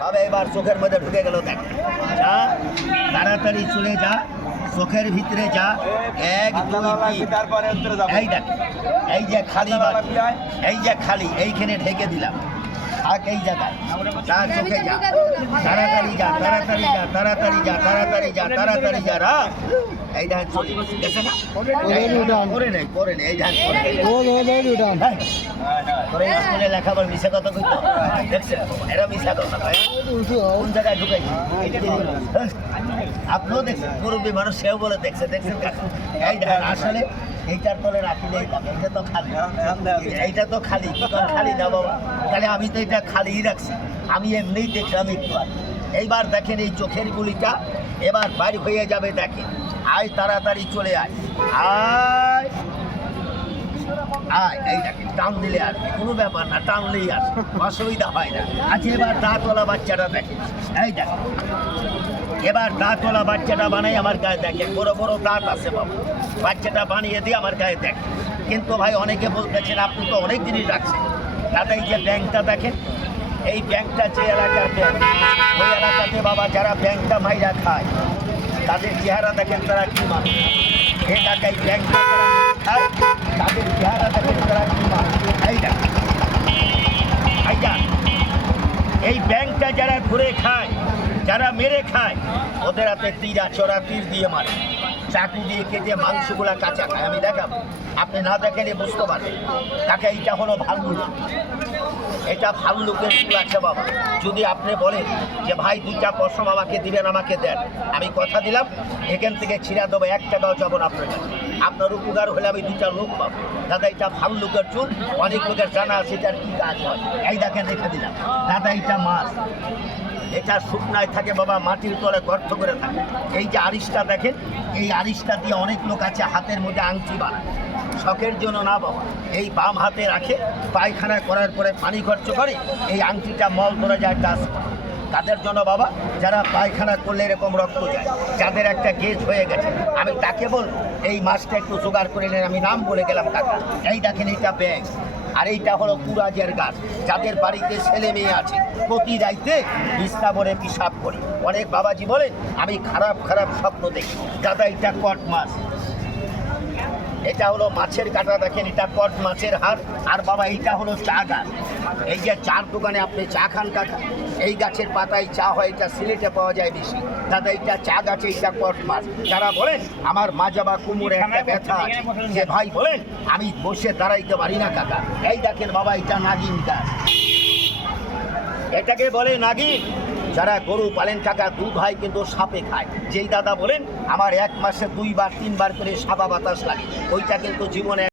তবে এবার চোখের মধ্যে ঢুকে গেল দেখ যা তাড়াতাড়ি চলে যা চোখের ভিতরে যা এক এই দেখ এই যে খালি এই যে খালি এইখানে ঢেকে দিলাম থাক এই জায়গায় যা চোখে যা। তাড়াতাড়ি যা তাড়াতাড়ি যা তাড়াতাড়ি যা তাড়াতাড়ি যা তাড়াতাড়ি যা রা। এই ধান চলে। না? করে নেই। করে নেই এই ধান করে নেই। হ্যাঁ। তোরা স্কুলে লেখাবার মিশা কথা কইতো? দেখছেন এরা মিশা কথা কোন জায়গায় ঢুকাইছি? হ্যাঁ। আপনিও দেখছেন? মুরব্বী মানুষ সেও বলে দেখছে। দেখছেন এই আসলে এইটার তলে রাখিলে এইটা এইটা তো খালি। এইটা তো খালি খালি না বাবা তাহলে আমি তো এটা খালিই রাখছি। আমি এমনিই দেখলাম একটু আগে। এইবার দেখেন এই চোখের গুলিটা এবার বাড়ি হয়ে যাবে দেখেন। আয় তাড়াতাড়ি চলে আয়। আয়। আয় এই দেখেন টান দিলে আর কোনো ব্যাপার না টানলেই আর অসুবিধা হয় না। আচ্ছা এবার দাঁতওয়ালা বাচ্চাটা দেখে এই দেখেন। এবার দাঁতওয়ালা বাচ্চাটা বানাই আমার গায়ে দেখে। বড় বড় দাঁত আছে বাবা। বাচ্চাটা বানিয়ে দিয়ে আমার গায়ে দেখে। কিন্তু ভাই, অনেকে বলতেছেন, আপনি তো অনেক জিনিস রাখছেন। দাদা এই যে ব্যাংকটা দেখেন, এই ব্যাংকটা যে এলাকার ব্যাংক, ওই এলাকাতে বাবা যারা ব্যাংকটা মাইরা খায়, তাদের চেহারা দেখেন তারা কি মানুষ। এ টাকায় ব্যাংকটা খায়, তাদের চেহারা দেখেন তারা কি এইটা এই ব্যাংকটা যারা ঘুরে খায় যারা মেরে খায়, ওদের হাতে তীরা চড়া তীর দিয়ে মারে। চাকু দিয়ে কেটে মাংসগুলা কাঁচা খায়। আমি দেখাবো। আপনি না দেখেলে বুঝতে পারবেন। তাকে এইটা হলো ভাল্লুক। এটা ভাল্লুকের চুল আছে বাবা। যদি আপনি বলেন যে, ভাই, দুইটা পশম আমাকে দিবেন, আমাকে দেন। আমি কথা দিলাম। এখান থেকে ছিঁড়া দেবো। এক টাকাও যাব আপনার কাছে। আপনার উপকার হলে আমি দুটা লোক পাবো। দাদা, এটা ভালো লোকের চুল, অনেক লোকের জানা আছে এটার কি কাজ হয়। এই দেখেন, রেখে দিলাম। দাদা, এটা মাছ। এটা শুকনায় থাকে বাবা, মাটির তলে গর্ত করে থাকে। এই যে আরিসটা দেখেন, এই আরিসটা দিয়ে অনেক লোক আছে হাতের মধ্যে আংটি বানায়। শখের জন্য না বাবা, এই বাম হাতে রাখে, পায়খানা করার পরে পানি খরচ করে, এই আংটিটা মল ধরে যায় ডাস তাদের জন্য বাবা? যারা পায়খানা করলে এরকম রক্ত যায়। যাদের একটা গেজ হয়ে গেছে। আমি তাকে বলব, এই মাছটা একটু জোগাড় করে নেন, আমি নাম বলে গেলাম কাকা। এই দেখেন এইটা ব্যাগ আর এইটা হলো কুরাজের গাছ। যাদের বাড়িতে ছেলে মেয়ে আছে, প্রতি রাইতে বিছনা ভরে পিসাব করি। অনেক বাবাজি বলেন, আমি খারাপ খারাপ স্বপ্ন দেখি। দাদা এটা কট মাছ। এটা হলো মাছের কাটা, দেখেন এটা কট মাছের হাড়। আর বাবা, এইটা হলো চা গাছ। এই যে চার দোকানে আপনি চা খান কাকা, এই গাছের পাতায় চা হয়, এটা সিলেটে পাওয়া যায় বেশি। দাদা, এইটা চা গাছে, এইটা কট মাছ। যারা বলেন, আমার মাজা বা কুমুরে একটা ব্যথা আছে, যে ভাই বলেন, আমি বসে দাঁড়াইতে পারি না কাকা। এই দেখেন বাবা এটা নাগিন গাছ। এটাকে বলে নাগিন। যারা গরু পালেন কাকা, দুধ হয় কিন্তু সাপে খায়। যেই দাদা বলেন, আমার এক মাসে দুইবার, তিনবার করে সাপা বাতাস লাগে। ওইটা কিন্তু জীবনে